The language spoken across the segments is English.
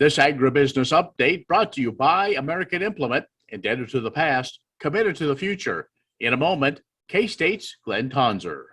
This agribusiness update brought to you by American Implement, indebted to the past, committed to the future. In a moment, K-State's Glynn Tonser.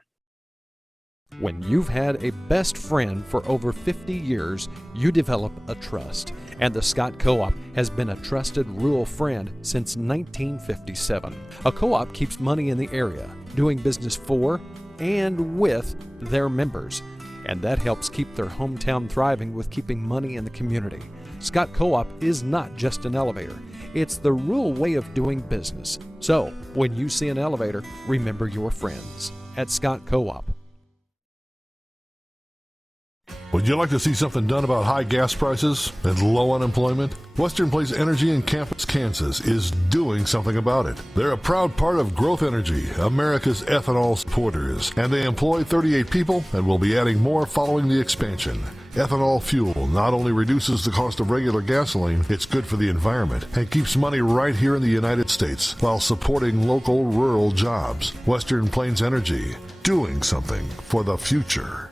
When you've had a best friend for over 50 years, you develop a trust. And the Scott Co-op has been a trusted rural friend since 1957. A co-op keeps money in the area, doing business for and with their members. And that helps keep their hometown thriving with keeping money in the community. Scott Co-op is not just an elevator. It's the rural way of doing business. So, when you see an elevator, remember your friends at Scott Co-op. Would you like to see something done about high gas prices and low unemployment? Western Place Energy in Campus, Kansas is doing something about it. They're a proud part of Growth Energy, America's ethanol supporters, and they employ 38 people and will be adding more following the expansion. Ethanol fuel not only reduces the cost of regular gasoline, it's good for the environment and keeps money right here in the United States while supporting local rural jobs. Western Plains Energy, doing something for the future.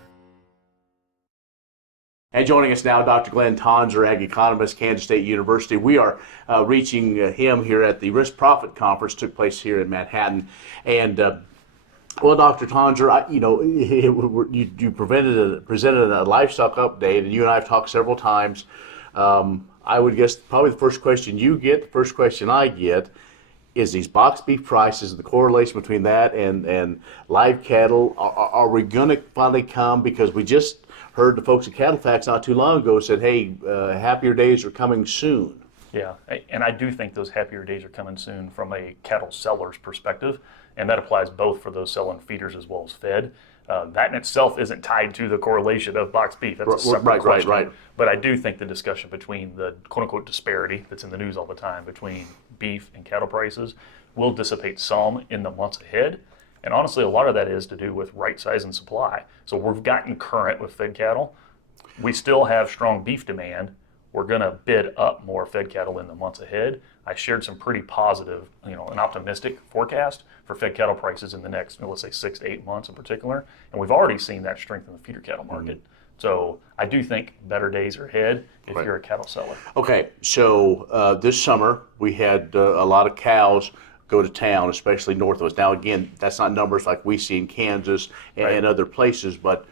And joining us now, Dr. Glynn Tonser, ag economist, Kansas State University. We are reaching him here at the Risk Profit Conference, took place here in Manhattan. And well, Dr. Tonser, you presented a livestock update, and you and I have talked several times. I would guess probably the first question you get, the first question I get, is these box beef prices, the correlation between that and live cattle. Are we going to finally come? Because we just heard the folks at Cattle Facts not too long ago said, hey, happier days are coming soon. Yeah, and I do think those happier days are coming soon from a cattle seller's perspective, and that applies both for those selling feeders as well as fed. That in itself isn't tied to the correlation of box beef. That's a separate question. Right. But I do think the discussion between the quote-unquote disparity that's in the news all the time between beef and cattle prices will dissipate some in the months ahead. And honestly, a lot of that is to do with right size and supply. So we've gotten current with fed cattle. We still have strong beef demand. We're going to bid up more fed cattle in the months ahead. I shared some pretty positive, an optimistic forecast for fed cattle prices in the next, let's say 6 to 8 months in particular. And we've already seen that strength in the feeder cattle market. Mm-hmm. So I do think better days are ahead if you're a cattle seller. Okay, so this summer we had a lot of cows go to town, especially north of us. Now, again, that's not numbers like we see in Kansas and other places, but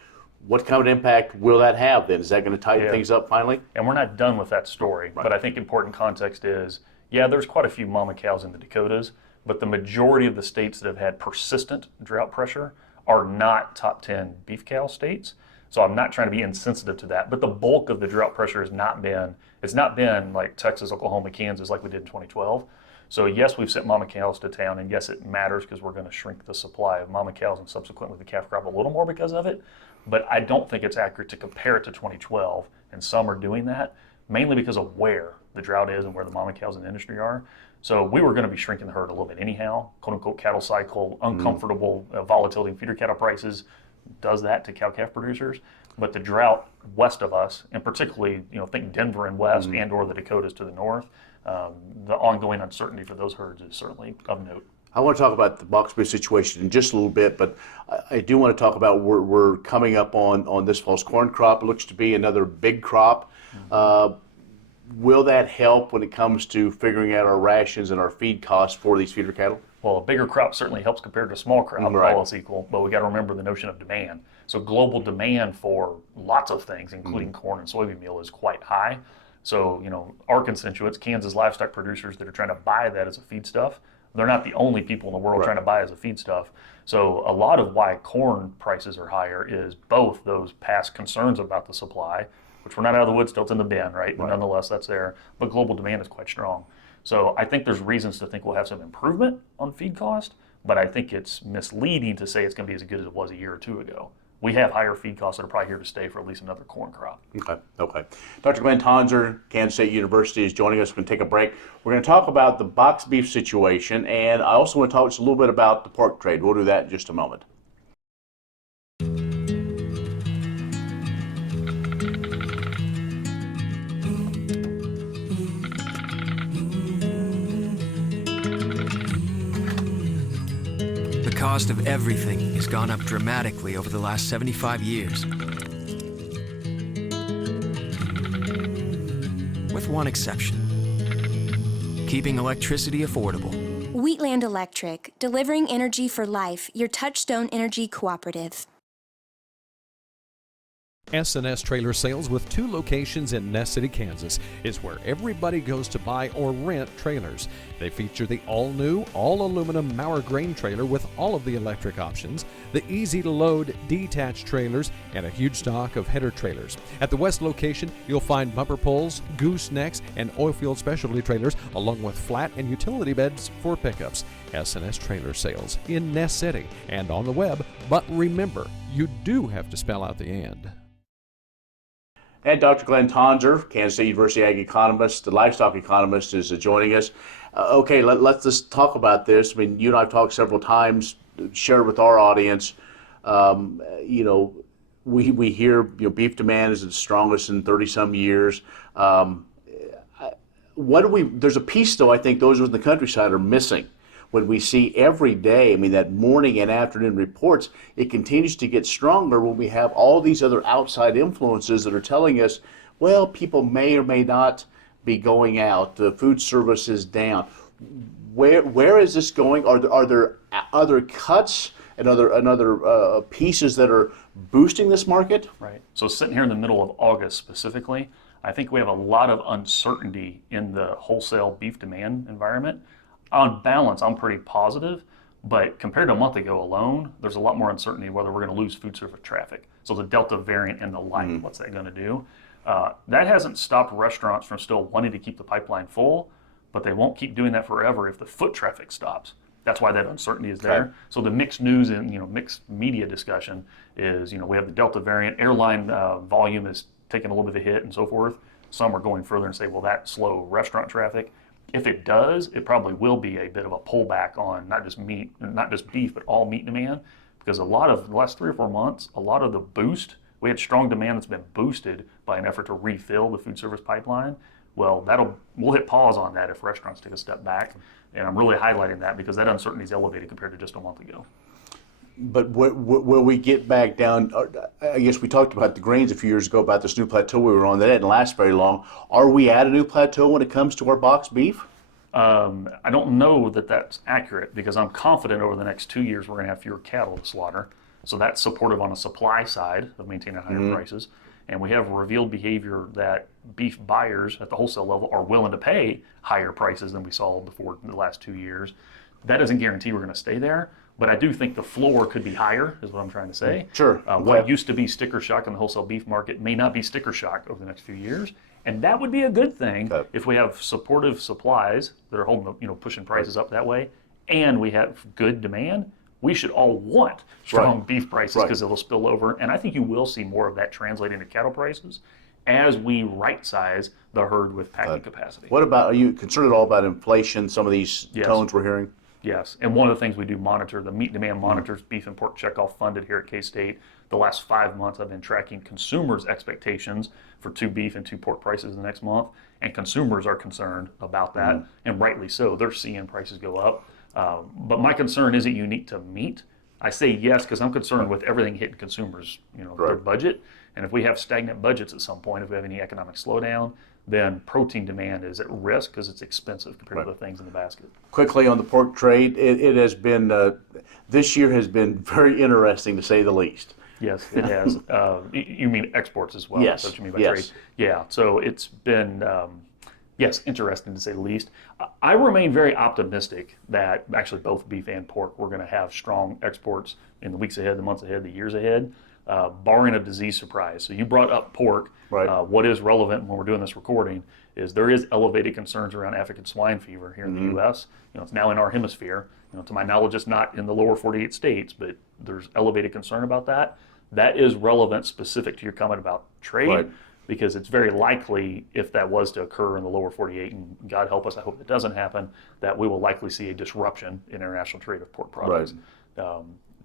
what kind of impact will that have then? Is that going to tighten things up finally? And we're not done with that story, but I think important context is, there's quite a few mama cows in the Dakotas, but the majority of the states that have had persistent drought pressure are not top 10 beef cow states. So I'm not trying to be insensitive to that, but the bulk of the drought pressure has not been like Texas, Oklahoma, Kansas like we did in 2012. So yes, we've sent mama cows to town, and yes, it matters because we're going to shrink the supply of mama cows and subsequently the calf crop a little more because of it. But I don't think it's accurate to compare it to 2012, and some are doing that, mainly because of where the drought is and where the mama cows in the industry are. So we were going to be shrinking the herd a little bit anyhow. Quote-unquote cattle cycle, uncomfortable volatility in feeder cattle prices does that to cow-calf producers. But the drought west of us, and particularly, think Denver and west and or the Dakotas to the north, the ongoing uncertainty for those herds is certainly of note. I want to talk about the box beef situation in just a little bit, but I do want to talk about we're coming up on this fall's corn crop. It looks to be another big crop. Will that help when it comes to figuring out our rations and our feed costs for these feeder cattle? Well, a bigger crop certainly helps compared to a small crop, all else equal, but we got to remember the notion of demand. So global demand for lots of things, including corn and soybean meal, is quite high. So, our constituents, Kansas livestock producers that are trying to buy that as a feedstuff, they're not the only people in the world trying to buy as a feedstuff. So a lot of why corn prices are higher is both those past concerns about the supply, which we're not out of the woods till it's in the bin, right? But nonetheless, that's there. But global demand is quite strong. So I think there's reasons to think we'll have some improvement on feed cost, but I think it's misleading to say it's going to be as good as it was a year or two ago. We have higher feed costs that are probably here to stay for at least another corn crop. Okay. Dr. Glynn Tonser, Kansas State University, is joining us. We're going to take a break. We're going to talk about the box beef situation, and I also want to talk just a little bit about the pork trade. We'll do that in just a moment. The cost of everything has gone up dramatically over the last 75 years. with one exception: keeping electricity affordable. Wheatland Electric, delivering energy for life, your Touchstone Energy Cooperative. S&S Trailer Sales, with 2 locations in Ness City, Kansas, is where everybody goes to buy or rent trailers. They feature the all-new, all-aluminum Mauer grain trailer with all of the electric options, the easy-to-load detached trailers, and a huge stock of header trailers. At the west location, you'll find bumper poles, goosenecks, and oilfield specialty trailers, along with flat and utility beds for pickups. S&S Trailer Sales in Ness City and on the web, but remember, you do have to spell out the "and." And Dr. Glynn Tonser, Kansas State University Ag economist, the livestock economist, is joining us. Okay, let's just talk about this. I mean, you and I have talked several times, shared with our audience. You know, we hear beef demand is the strongest in 30-some years. There's a piece, though, I think those in the countryside are missing. When we see every day, I mean, that morning and afternoon reports, it continues to get stronger when we have all these other outside influences that are telling us, well, people may or may not be going out. The food service is down. Where is this going? Are there other cuts and other pieces that are boosting this market? Right. So sitting here in the middle of August specifically, I think we have a lot of uncertainty in the wholesale beef demand environment. On balance, I'm pretty positive, but compared to a month ago alone, there's a lot more uncertainty whether we're going to lose food service traffic. So the Delta variant and the like, what's that going to do? That hasn't stopped restaurants from still wanting to keep the pipeline full, but they won't keep doing that forever if the foot traffic stops. That's why that uncertainty is there. Okay. So the mixed news and mixed media discussion is we have the Delta variant, airline volume is taking a little bit of a hit and so forth. Some are going further and say, well, that slow restaurant traffic. If it does, it probably will be a bit of a pullback on not just meat, not just beef, but all meat demand, because a lot of the last 3 or 4 months, a lot of the boost, we had strong demand that's been boosted by an effort to refill the food service pipeline. Well, we'll hit pause on that if restaurants take a step back, and I'm really highlighting that because that uncertainty is elevated compared to just a month ago. But will we get back down? I guess we talked about the grains a few years ago about this new plateau we were on. That didn't last very long. Are we at a new plateau when it comes to our boxed beef? I don't know that that's accurate because I'm confident over the next 2 years we're going to have fewer cattle to slaughter. So that's supportive on a supply side of maintaining higher prices. And we have revealed behavior that beef buyers at the wholesale level are willing to pay higher prices than we saw before in the last 2 years. That doesn't guarantee we're going to stay there. But I do think the floor could be higher, is what I'm trying to say. Sure. What used to be sticker shock in the wholesale beef market may not be sticker shock over the next few years, and that would be a good thing if we have supportive supplies that are holding, pushing prices up that way, and we have good demand. We should all want strong beef prices because it'll spill over, and I think you will see more of that translate into cattle prices as we right-size the herd with packing capacity. What about? Are you concerned at all about inflation? Some of these tones we're hearing. Yes, and one of the things we do monitor, the meat demand monitors, beef and pork checkoff funded here at K-State. The last 5 months I've been tracking consumers' expectations for 2 beef and 2 pork prices the next month, and consumers are concerned about that, and rightly so. They're seeing prices go up. But my concern isn't unique to meat. I say yes because I'm concerned with everything hitting consumers, their budget. And if we have stagnant budgets at some point, if we have any economic slowdown, then protein demand is at risk because it's expensive compared to other things in the basket. Quickly on the pork trade, it has been, this year has been very interesting to say the least. Yes, it has. You mean exports as well? Yes. That's what you mean by trade? Yeah, so it's been, interesting to say the least. I remain very optimistic that actually both beef and pork, we're going to have strong exports in the weeks ahead, the months ahead, the years ahead, barring a disease surprise. So you brought up pork. Right. What is relevant when we're doing this recording is there is elevated concerns around African swine fever here in the U.S. It's now in our hemisphere. To my knowledge, it's not in the lower 48 states, but there's elevated concern about that. That is relevant specific to your comment about trade, because it's very likely if that was to occur in the lower 48, and God help us, I hope it doesn't happen, that we will likely see a disruption in international trade of pork products.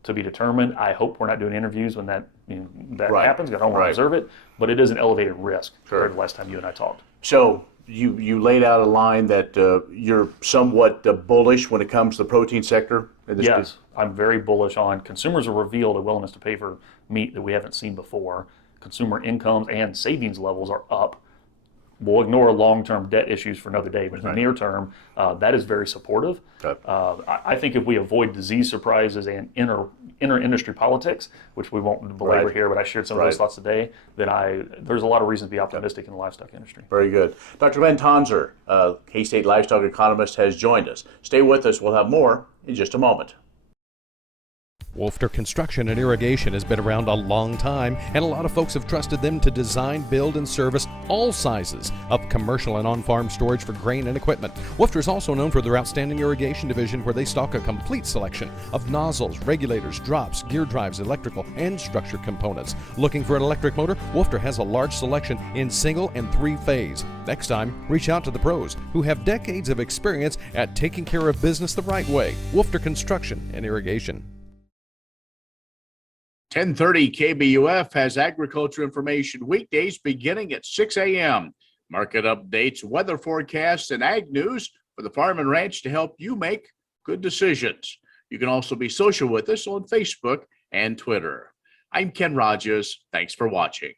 To be determined. I hope we're not doing interviews when that happens. I don't want to observe it, but it is an elevated risk compared to the last time you and I talked. So you laid out a line that you're somewhat bullish when it comes to the protein sector. Yes, I'm very bullish on consumers have revealed a willingness to pay for meat that we haven't seen before. Consumer incomes and savings levels are up. We'll ignore long-term debt issues for another day, but in the near term, that is very supportive. Okay. I think if we avoid disease surprises and inter-industry politics, which we won't belabor here, but I shared some of those thoughts today, then there's a lot of reasons to be optimistic in the livestock industry. Very good. Dr. Glynn Tonser, K-State livestock economist, has joined us. Stay with us. We'll have more in just a moment. Wolfter Construction and Irrigation has been around a long time, and a lot of folks have trusted them to design, build, and service all sizes of commercial and on-farm storage for grain and equipment. Wolfter is also known for their outstanding irrigation division, where they stock a complete selection of nozzles, regulators, drops, gear drives, electrical, and structure components. Looking for an electric motor? Wolfter has a large selection in single and three-phase. Next time, reach out to the pros who have decades of experience at taking care of business the right way. Wolfter Construction and Irrigation. 1030 KBUF has agriculture information weekdays beginning at 6 a.m. Market updates, weather forecasts, and ag news for the farm and ranch to help you make good decisions. You can also be social with us on Facebook and Twitter. I'm Ken Rogers. Thanks for watching.